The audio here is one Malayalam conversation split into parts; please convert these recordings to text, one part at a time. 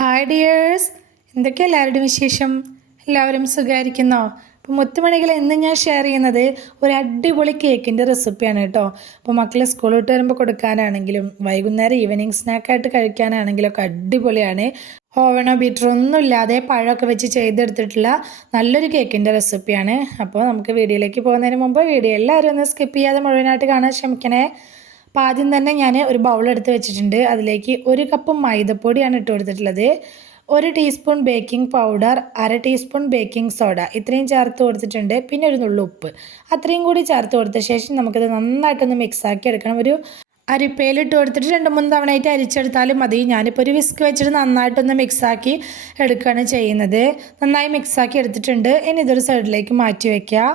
ഹായ് ഡിയേഴ്സ്, എന്തൊക്കെയാണ് എല്ലാവരുടെയും വിശേഷം? എല്ലാവരും സുഖമായിരിക്കുന്നോ? അപ്പോൾ മുത്തുമണികൾ ഇന്ന് ഞാൻ ഷെയർ ചെയ്യുന്നത് ഒരു അടിപൊളി കേക്കിൻ്റെ റെസിപ്പിയാണ് കേട്ടോ. അപ്പോൾ മക്കളെ സ്കൂൾ വിട്ട് വരുമ്പോൾ കൊടുക്കാനാണെങ്കിലും വൈകുന്നേരം ഈവനിങ് സ്നാക്കായിട്ട് കഴിക്കാനാണെങ്കിലും ഒക്കെ അടിപൊളിയാണ്. ഓവനോ ബീറ്ററോ ഒന്നും ഇല്ലാതെ പഴമൊക്കെ വെച്ച് ചെയ്തെടുത്തിട്ടുള്ള നല്ലൊരു കേക്കിൻ്റെ റെസിപ്പിയാണ്. അപ്പോൾ നമുക്ക് വീഡിയോയിലേക്ക് പോകുന്നതിന് മുമ്പ് വീഡിയോ എല്ലാവരും ഒന്ന് സ്കിപ്പ് ചെയ്യാതെ മുഴുവനായിട്ട് കാണാൻ ശ്രമിക്കണേ. അപ്പോൾ ആദ്യം തന്നെ ഞാൻ ഒരു ബൗൾ എടുത്ത് വെച്ചിട്ടുണ്ട്. അതിലേക്ക് 1 കപ്പ് മൈദപ്പൊടിയാണ് ഇട്ട് കൊടുത്തിട്ടുള്ളത്. 1 teaspoon baking powder, 1/2 teaspoon baking soda ഇത്രയും ചേർത്ത് കൊടുത്തിട്ടുണ്ട്. പിന്നെ ഒരു നുള്ളു ഉപ്പ് അത്രയും കൂടി ചേർത്ത് കൊടുത്ത ശേഷം നമുക്കിത് നന്നായിട്ടൊന്ന് മിക്സാക്കി എടുക്കണം. ഒരു അരിപ്പയിലിട്ട് കൊടുത്തിട്ട് 2-3 തവണയായിട്ട് അരിച്ചെടുത്താലും മതി. ഞാനിപ്പോൾ ഒരു വിസ്ക് വെച്ചിട്ട് നന്നായിട്ടൊന്ന് മിക്സാക്കി എടുക്കുകയാണ് ചെയ്യുന്നത്. നന്നായി മിക്സാക്കി എടുത്തിട്ടുണ്ട്. ഇനി ഇതൊരു സൈഡിലേക്ക് മാറ്റി വയ്ക്കുക.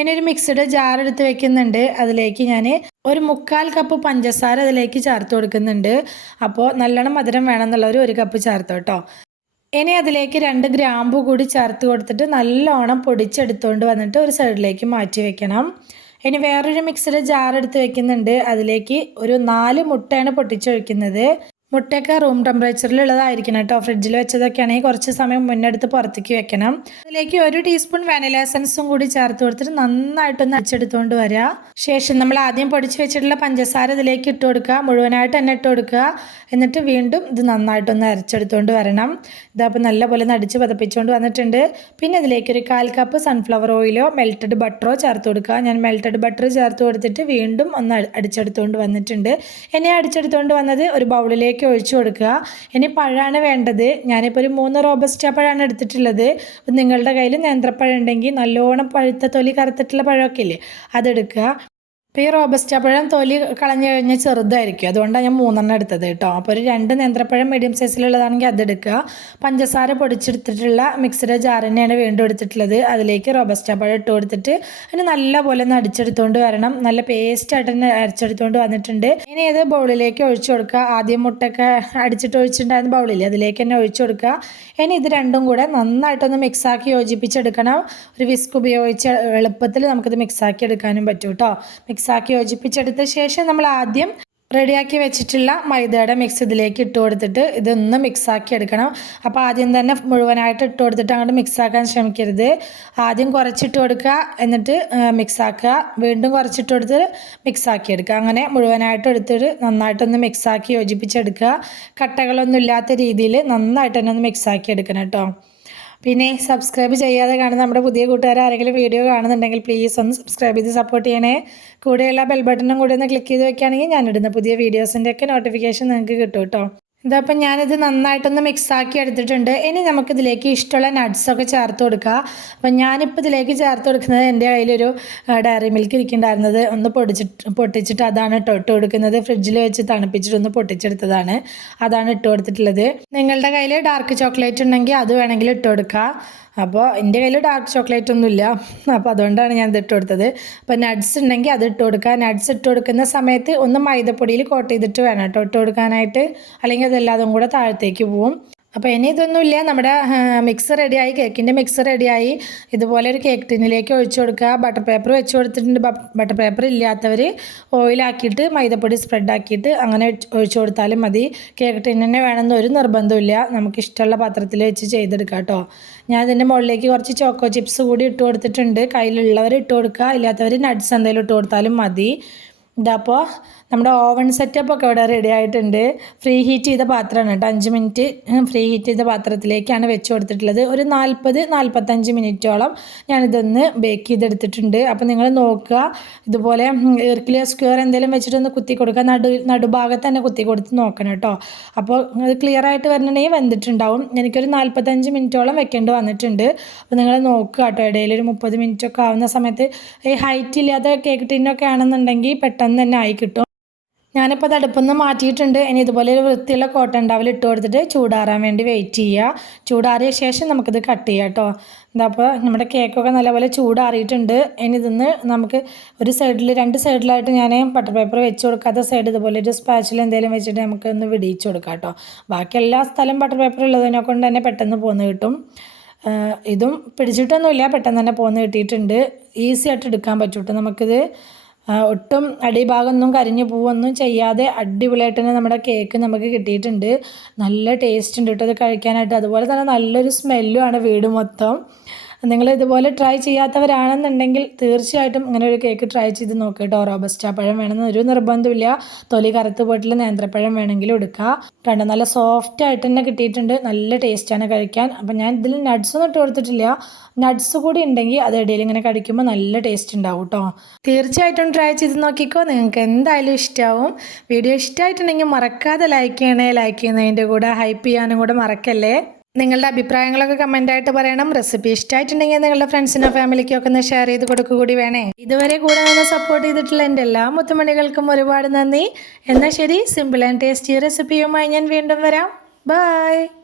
ഇനി ഒരു മിക്സിയുടെ ജാർ എടുത്ത് വെക്കുന്നുണ്ട്. അതിലേക്ക് ഞാൻ ഒരു 1/4 കപ്പ് പഞ്ചസാര അതിലേക്ക് ചേർത്ത് കൊടുക്കുന്നുണ്ട്. അപ്പോൾ നല്ലോണം മധുരം വേണമെന്നുള്ളവർ 1 കപ്പ് ചേർത്ത് കേട്ടോ. ഇനി അതിലേക്ക് 2 ഗ്രാമ്പു കൂടി ചേർത്ത് കൊടുത്തിട്ട് നല്ലോണം പൊടിച്ചെടുത്തുകൊണ്ട് വന്നിട്ട് ഒരു സൈഡിലേക്ക് മാറ്റി വെക്കണം. ഇനി വേറൊരു മിക്സിയുടെ ജാർ എടുത്ത് വെക്കുന്നുണ്ട്. അതിലേക്ക് ഒരു 4 മുട്ടയാണ് പൊട്ടിച്ചൊഴിക്കുന്നത്. മുട്ടയൊക്കെ റൂം ടെമ്പറേച്ചറിലുള്ളതായിരിക്കണം കേട്ടോ. ഫ്രിഡ്ജിൽ വെച്ചതൊക്കെ ആണെങ്കിൽ കുറച്ച് സമയം മുന്നെടുത്ത് പുറത്തേക്ക് വെക്കണം. അതിലേക്ക് 1 ടീസ്പൂൺ വാനില എസൻസും കൂടി ചേർത്ത് കൊടുത്തിട്ട് നന്നായിട്ടൊന്ന് അടിച്ചെടുത്തുകൊണ്ട് വരിക. ശേഷം നമ്മൾ ആദ്യം പൊടിച്ച് വെച്ചിട്ടുള്ള പഞ്ചസാര ഇതിലേക്ക് ഇട്ട് കൊടുക്കുക. മുഴുവനായിട്ട് തന്നെ ഇട്ട് കൊടുക്കുക. എന്നിട്ട് വീണ്ടും ഇത് നന്നായിട്ടൊന്ന് അരച്ചെടുത്തുകൊണ്ട് വരണം. ഇതപ്പോൾ നല്ലപോലെ അടിച്ച് പതപ്പിച്ചുകൊണ്ട് വന്നിട്ടുണ്ട്. പിന്നെ ഇതിലേക്ക് ഒരു 1/4 കപ്പ് സൺഫ്ലവർ ഓയിലോ മെൽറ്റഡ് ബട്ടറോ ചേർത്ത് കൊടുക്കുക. ഞാൻ മെൽറ്റഡ് ബട്ടർ ചേർത്ത് കൊടുത്തിട്ട് വീണ്ടും ഒന്ന് അടിച്ചെടുത്തുകൊണ്ട് വന്നിട്ടുണ്ട്. ഇനി അടിച്ചെടുത്തുകൊണ്ട് വന്നത് ഒരു ബൗളിലേക്ക് ഒഴിച്ചു കൊടുക്കുക. ഇനി പഴമാണ് വേണ്ടത്. ഞാനിപ്പോൾ ഒരു 3 റോബസ്റ്റ പഴമാണ് എടുത്തിട്ടുള്ളത്. നിങ്ങളുടെ കയ്യിൽ നേന്ത്രപ്പഴം ഉണ്ടെങ്കിൽ നല്ലോണം പഴുത്ത തൊലി കറുത്തിട്ടുള്ള പഴമൊക്കെ ഇല്ലേ, അതെടുക്കുക. അപ്പോൾ ഈ റോബസ്റ്റ പഴം തൊലി കളഞ്ഞു കഴിഞ്ഞാൽ ചെറുതായിരിക്കും, അതുകൊണ്ടാണ് ഞാൻ 3 എടുത്തത് കേട്ടോ. അപ്പോൾ ഒരു 2 നേന്ത്രപ്പഴം മീഡിയം സൈസിലുള്ളതാണെങ്കിൽ അതെടുക്കുക. പഞ്ചസാര പൊടിച്ചെടുത്തിട്ടുള്ള മിക്സിയുടെ ജാർ തന്നെയാണ് വീണ്ടും എടുത്തിട്ടുള്ളത്. അതിലേക്ക് റോബസ്റ്റ പഴം ഇട്ട് കൊടുത്തിട്ട് അതിന് നല്ലപോലെ ഒന്ന് അടിച്ചെടുത്തുകൊണ്ട് വരണം. നല്ല പേസ്റ്റായിട്ട് തന്നെ അരച്ചെടുത്തുകൊണ്ട് വന്നിട്ടുണ്ട്. ഇനി ഇത് ബൗളിലേക്ക് ഒഴിച്ചു കൊടുക്കുക. ആദ്യം മുട്ടൊക്കെ അടിച്ചിട്ട് ഒഴിച്ചിട്ടുണ്ടായിരുന്ന ബൗളില്ലേ, അതിലേക്ക് തന്നെ ഒഴിച്ചു കൊടുക്കുക. ഇനി ഇത് രണ്ടും കൂടെ നന്നായിട്ടൊന്ന് മിക്സാക്കി യോജിപ്പിച്ചെടുക്കണം. ഒരു വിസ്ക് ഉപയോഗിച്ച് എളുപ്പത്തിൽ നമുക്കിത് മിക്സാക്കി എടുക്കാനും പറ്റും കേട്ടോ. മിക്സാക്കി യോജിപ്പിച്ചെടുത്ത ശേഷം നമ്മൾ ആദ്യം റെഡിയാക്കി വെച്ചിട്ടുള്ള മൈദയുടെ മിക്സ് ഇതിലേക്ക് ഇട്ട് കൊടുത്തിട്ട് ഇതൊന്ന് മിക്സാക്കി എടുക്കണം. അപ്പോൾ ആദ്യം തന്നെ മുഴുവനായിട്ട് ഇട്ട് കൊടുത്തിട്ട് അങ്ങോട്ട് മിക്സാക്കാൻ ശ്രമിക്കരുത്. ആദ്യം കുറച്ചിട്ട് കൊടുക്കുക, എന്നിട്ട് മിക്സാക്കുക, വീണ്ടും കുറച്ചിട്ട് കൊടുത്ത് മിക്സാക്കി എടുക്കുക. അങ്ങനെ മുഴുവനായിട്ട് എടുത്തിട്ട് നന്നായിട്ടൊന്ന് മിക്സാക്കി യോജിപ്പിച്ചെടുക്കുക. കട്ടകളൊന്നും ഇല്ലാത്ത രീതിയിൽ നന്നായിട്ട് തന്നെ ഒന്ന് മിക്സാക്കി എടുക്കണം കേട്ടോ. പിന്നെ സബ്സ്ക്രൈബ് ചെയ്യാതെ കാണുന്ന നമ്മുടെ പുതിയ കൂട്ടുകാർ ആരെങ്കിലും വീഡിയോ കാണുന്നുണ്ടെങ്കിൽ പ്ലീസ് ഒന്ന് സബ്സ്ക്രൈബ് ചെയ്ത് സപ്പോർട്ട് ചെയ്യണേ. കൂടെയുള്ള ബെൽ ബട്ടണും കൂടി ഒന്ന് ക്ലിക്ക് ചെയ്ത് വെക്കുകയാണെങ്കിൽ ഞാനിടുന്ന പുതിയ വീഡിയോസിൻ്റെയൊക്കെ നോട്ടിഫിക്കേഷൻ നിങ്ങൾക്ക് കിട്ടും കേട്ടോ. ഇതപ്പം ഞാനിത് നന്നായിട്ടൊന്ന് മിക്സാക്കി എടുത്തിട്ടുണ്ട്. ഇനി നമുക്കിതിലേക്ക് ഇഷ്ടമുള്ള നട്ട്സൊക്കെ ചേർത്ത് കൊടുക്കുക. അപ്പം ഞാനിപ്പോൾ ഇതിലേക്ക് ചേർത്ത് കൊടുക്കുന്നത്, എൻ്റെ കയ്യിലൊരു ഡയറി മിൽക്ക് ഇരിക്കുന്നുണ്ടായിരുന്നത്, ഒന്ന് പൊട്ടിച്ചിട്ട് അതാണ് ഇട്ട് കൊടുക്കുന്നത്. ഫ്രിഡ്ജിൽ വെച്ച് തണുപ്പിച്ചിട്ടൊന്ന് പൊട്ടിച്ചെടുത്തതാണ്, അതാണ് ഇട്ട് കൊടുത്തിട്ടുള്ളത്. നിങ്ങളുടെ കയ്യിൽ ഡാർക്ക് ചോക്ലേറ്റ് ഉണ്ടെങ്കിൽ അത് വേണമെങ്കിൽ ഇട്ട് കൊടുക്കുക. അപ്പോൾ എൻ്റെ കയ്യിൽ ഡാർക്ക് ചോക്ലേറ്റ് ഒന്നുമില്ല, അപ്പോൾ അതുകൊണ്ടാണ് ഞാൻ ഇത് ഇട്ട് കൊടുത്തത്. അപ്പോൾ നട്ട്സ് ഉണ്ടെങ്കിൽ അത് ഇട്ട് കൊടുക്കുക. നട്ട്സ് ഇട്ട് കൊടുക്കുന്ന സമയത്ത് ഒന്ന് മൈദപ്പൊടിയിൽ കോട്ട് ചെയ്തിട്ട് വേണം കേട്ടോ ഇട്ട് കൊടുക്കാനായിട്ട്, അല്ലെങ്കിൽ അതെല്ലാതും കൂടെ താഴത്തേക്ക് പോവും. അപ്പോൾ ഇനി ഇതൊന്നുമില്ല, നമ്മുടെ മിക്സ് റെഡിയായി, കേക്കിൻ്റെ മിക്സ് റെഡിയായി. ഇതുപോലെ ഒരു കേക്ക് ടിന്നിലേക്ക് ഒഴിച്ചു കൊടുക്കുക. ബട്ടർ പേപ്പർ വെച്ച് കൊടുത്തിട്ടുണ്ട്. ബട്ടർ പേപ്പർ ഇല്ലാത്തവർ ഓയിലാക്കിയിട്ട് മൈദപ്പൊടി സ്പ്രെഡാക്കിയിട്ട് അങ്ങനെ ഒഴിച്ചു കൊടുത്താലും മതി. കേക്ക് ടിന്നെ വേണമെന്ന് ഒരു നിർബന്ധമില്ല, നമുക്കിഷ്ടമുള്ള പാത്രത്തിൽ വെച്ച് ചെയ്തെടുക്കാം കേട്ടോ. ഞാൻ ഇതിൻ്റെ മുകളിലേക്ക് കുറച്ച് ചോക്കോ ചിപ്സ് കൂടി ഇട്ട് കൊടുത്തിട്ടുണ്ട്. കയ്യിലുള്ളവർ ഇട്ട് കൊടുക്കുക, ഇല്ലാത്തവർ നട്ട്സ് എന്തെങ്കിലും ഇട്ട് കൊടുത്താലും മതി. ഇതപ്പോൾ നമ്മുടെ ഓവൻ സെറ്റപ്പൊക്കെ ഇവിടെ റെഡി ആയിട്ടുണ്ട്. ഫ്രീ ഹീറ്റ് ചെയ്ത പാത്രമാണ് കേട്ടോ. 5 മിനിറ്റ് ഫ്രീ ഹീറ്റ് ചെയ്ത പാത്രത്തിലേക്കാണ് വെച്ച് കൊടുത്തിട്ടുള്ളത്. ഒരു 40-45 മിനിറ്റോളം ഞാനിതൊന്ന് ബേക്ക് ചെയ്തെടുത്തിട്ടുണ്ട്. അപ്പോൾ നിങ്ങൾ നോക്കുക, ഇതുപോലെ ഇർക്കിളിയോ സ്ക്വയർ എന്തെങ്കിലും വെച്ചിട്ടൊന്ന് കുത്തി കൊടുക്കുക. നടുഭാഗത്ത് തന്നെ കുത്തി കൊടുത്ത് നോക്കണം കേട്ടോ. അപ്പോൾ അത് ക്ലിയർ ആയിട്ട് വരണമെങ്കിൽ വെന്തിട്ടുണ്ടാവും. എനിക്കൊരു 45 മിനിറ്റോളം വെക്കേണ്ടി വന്നിട്ടുണ്ട്. അപ്പോൾ നിങ്ങൾ നോക്കുക കേട്ടോ. ഇടയിൽ ഒരു 30 മിനിറ്റൊക്കെ ആവുന്ന സമയത്ത് ഈ ഹൈറ്റ് ഇല്ലാത്ത കേക്ക് ടിന്നൊക്കെ ആണെന്നുണ്ടെങ്കിൽ പെട്ടെന്ന് തന്നെ ആയി കിട്ടും. ഞാനിപ്പോൾ അത് അടുപ്പിൽ നിന്ന് മാറ്റിയിട്ടുണ്ട്. ഇനി ഇതുപോലെ ഒരു വൃത്തിയുള്ള കോട്ടൺ ടവൽ ഇട്ട് കൊടുത്തിട്ട് ചൂടാറാൻ വേണ്ടി വെയിറ്റ് ചെയ്യുക. ചൂടാറിയ ശേഷം നമുക്കിത് കട്ട് ചെയ്യാം കേട്ടോ. അപ്പോൾ നമ്മുടെ കേക്കൊക്കെ നല്ലപോലെ ചൂടാറിയിട്ടുണ്ട്. ഇനി ഇതൊന്ന് നമുക്ക് ഒരു സൈഡിൽ 2 സൈഡിലായിട്ട് ഞാൻ ബട്ടർ പേപ്പർ വെച്ച് കൊടുക്കാത്ത സൈഡ് ഇതുപോലെ ഒരു സ്പാച്ചിൽ എന്തെങ്കിലും വെച്ചിട്ട് നമുക്കൊന്ന് വിടിയിച്ച് കൊടുക്കാം കേട്ടോ. ബാക്കി എല്ലാ സ്ഥലം ബട്ടർ പേപ്പർ ഉള്ളതിനെ കൊണ്ട് തന്നെ പെട്ടെന്ന് പോന്ന് കിട്ടും. ഇതും പിടിച്ചിട്ടൊന്നുമില്ല, പെട്ടെന്ന് തന്നെ പോന്ന് കിട്ടിയിട്ടുണ്ട്. ഈസി ആയിട്ട് എടുക്കാൻ പറ്റും കേട്ടോ നമുക്കിത്. ഒട്ടും അടിഭാഗമൊന്നും കരിഞ്ഞു പോവൊന്നും ചെയ്യാതെ അടിപൊളിയായിട്ട് തന്നെ നമ്മുടെ കേക്ക് നമുക്ക് കിട്ടിയിട്ടുണ്ട്. നല്ല ടേസ്റ്റ് ഉണ്ട് കേട്ടോ അത് കഴിക്കാനായിട്ട്. അതുപോലെ തന്നെ നല്ലൊരു സ്മെല്ലുമാണ് വീട് മൊത്തം. നിങ്ങൾ ഇതുപോലെ ട്രൈ ചെയ്യാത്തവരാണെന്നുണ്ടെങ്കിൽ തീർച്ചയായിട്ടും ഇങ്ങനെ ഒരു കേക്ക് ട്രൈ ചെയ്ത് നോക്കുക കേട്ടോ. റോബസ്റ്റ പഴം വേണമെന്ന് ഒരു നിർബന്ധമില്ല. തൊലി കറുത്ത് പോയിട്ടുള്ള നേന്ത്രപ്പഴം വേണമെങ്കിലും എടുക്കുക. കണ്ടോ നല്ല സോഫ്റ്റ് ആയിട്ട് തന്നെ കിട്ടിയിട്ടുണ്ട്. നല്ല ടേസ്റ്റാണ് കഴിക്കാൻ. അപ്പം ഞാൻ ഇതിൽ നട്ട്സൊന്നും ഇട്ട് കൊടുത്തിട്ടില്ല. നട്ട്സ് കൂടി ഉണ്ടെങ്കിൽ അത് ഇടയിൽ ഇങ്ങനെ കടിക്കുമ്പോൾ നല്ല ടേസ്റ്റ് ഉണ്ടാവും കേട്ടോ. തീർച്ചയായിട്ടും ട്രൈ ചെയ്ത് നോക്കിക്കോ. നിങ്ങൾക്ക് എന്തായാലും ഇഷ്ടമാവും. വീഡിയോ ഇഷ്ടമായിട്ടുണ്ടെങ്കിൽ മറക്കാതെ ലൈക്ക് ചെയ്യണേ. ലൈക്ക് ചെയ്യുന്നതിൻ്റെ കൂടെ ഹൈപ്പ് ചെയ്യാനും കൂടെ മറക്കല്ലേ. നിങ്ങളുടെ അഭിപ്രായങ്ങളൊക്കെ കമൻ്റായിട്ട് പറയണം. റെസിപ്പി ഇഷ്ടമായിട്ടുണ്ടെങ്കിൽ നിങ്ങളുടെ ഫ്രണ്ട്സിനോ ഫാമിലിക്കോ ഒക്കെ ഒന്ന് ഷെയർ ചെയ്ത് കൊടുക്കുക കൂടി വേണേ. ഇതുവരെ കൂടെ നിന്ന് സപ്പോർട്ട് ചെയ്തിട്ടുള്ള എൻ്റെ എല്ലാ മുത്തുമണികൾക്കും ഒരുപാട് നന്ദി. എന്നാൽ ശരി, സിമ്പിൾ ആൻഡ് ടേസ്റ്റി റെസിപ്പിയുമായി ഞാൻ വീണ്ടും വരാം. ബൈ.